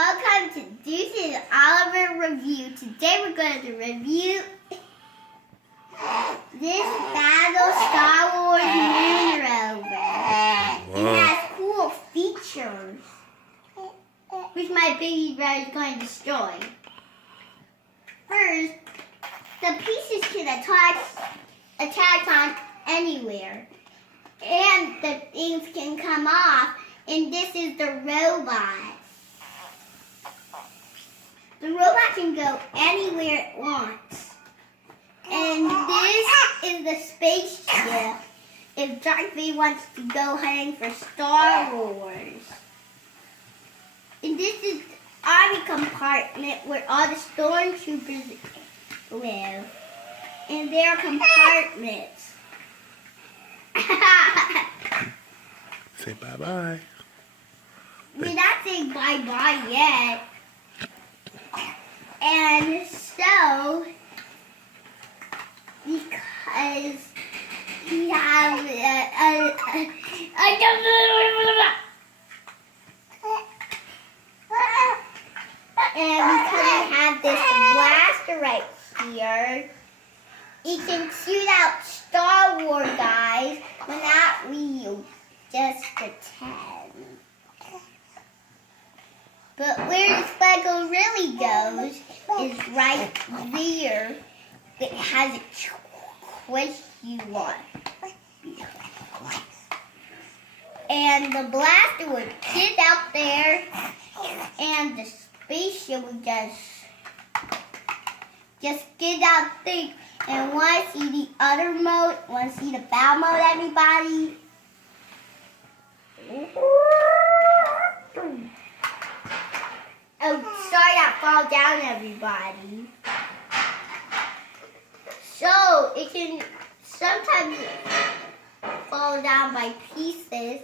Welcome to Deuce Oliver Review. Today we're going to review this Battle Star Wars Moon Rover. It has cool features, which my baby brother is going to destroy. First, the pieces can attach on anywhere, and the things can come off. And this is the robot. The robot can go anywhere it wants. And this is the spaceship if Darth Vader wants to go hunting for Star Wars. And this is the army compartment where all the stormtroopers live. And there are compartments. Say bye-bye. We're not saying bye-bye yet. And so, because he has and because he has this blaster right here, he can shoot out Star Wars guys, but not real, just pretend. But where this Lego really goes is right there. It has a twist you want. And the blaster would get out there, and the spaceship would just get out there. And want to see the other mode? Want to see the battle mode, everybody? Oh, sorry that fall down, everybody. So, it can sometimes fall down by pieces,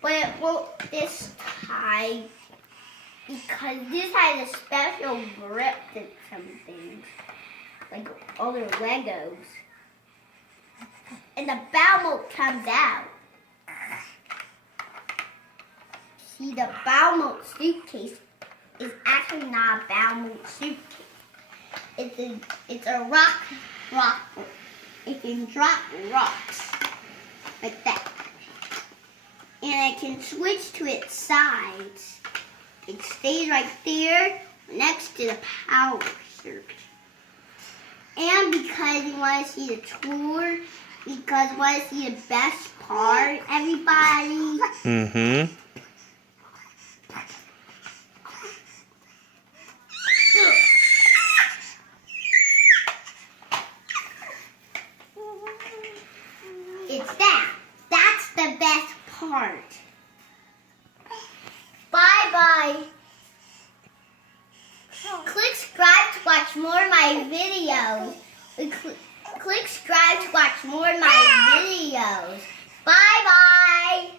but it won't this time because this has a special grip to some things, like other Legos. And the battle mode comes out. See, the battle mode suitcase is actually not a battle mode suitcase. It's a rock. It can drop rocks like that, and it can switch to its sides. It stays right there next to the power circuit. And because you want to see the tour, because you want to see the best part, everybody. Mm-hmm. It's that. That's the best part. Bye-bye. Click subscribe to watch more of my videos. Click subscribe to watch more of my videos. Bye-bye.